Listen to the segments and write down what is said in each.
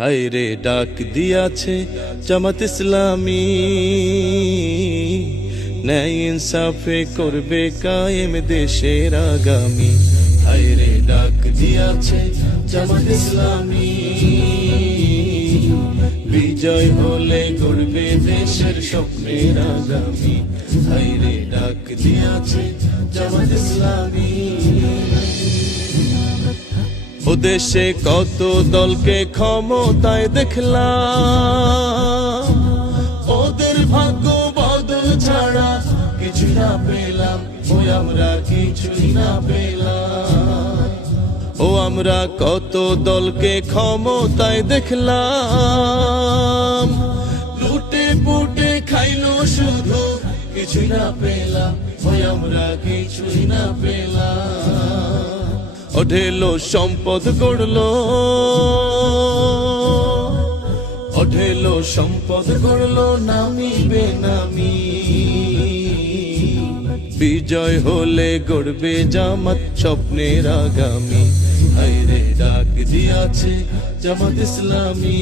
হায় রে ডাক দিয়াছে জামাত ইসলামী, ন্যায় ইনসাফে করবে কায়েম দেশের আগামী। হায় রে ডাক দিয়াছে জামাত ইসলামী, বিজয় হলে গড়বে দেশের স্বপ্নের আগামী। হায় রে ডাক দিয়াছে জামাত ইসলামী। ও দেশে কত দলকে ক্ষমতায় দেখলাম, ওদের ভাগ্য বদল ছাড়া কিছু না পেলাম, ওই আমরা কিছুই না পেলাম। ও আমরা কত দলকে ক্ষমতায় দেখলাম, লুটে পুটে খাইলো শুধু, কিছুই না পেলাম, ওই আমরা কিছুই না পেলাম। অঢেলো সম্পদ গড়লো, অঢেলো সম্পদ গড়লো নামি বেনামি। বিজয় হলে গড়বে জামাত স্বপ্নের আগামী। হায় রে ডাক দিয়াছে জামাত ইসলামী,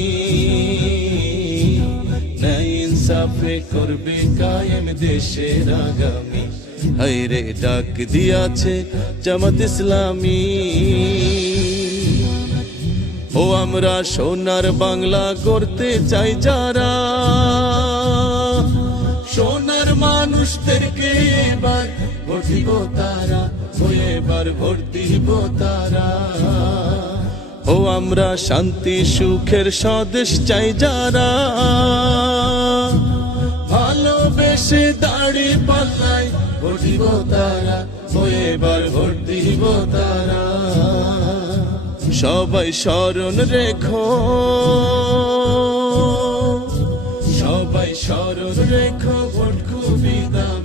ন্যায় ইনসাফে করবে কায়েম দেশের আগামী। হায় রে ডাক দিয়াছে জামাত ইসলামী। ও আমরা সোনার বাংলা করতে চাই যারা, সোনার মানুষদেরকে এবার ভোট দিব তারা, ও এবার ভোট দিব তারা। ও আমরা শান্তি সুখের স্বদেশ চাই যারা, ভালোবেসে দাড়ি পাল্লায় ভোট দিব তারা, ও এবার ভোট দিব তারা। সবাই স্মরণ রেখো, সবাই স্মরণ রেখো, ভোট খুবই দামি।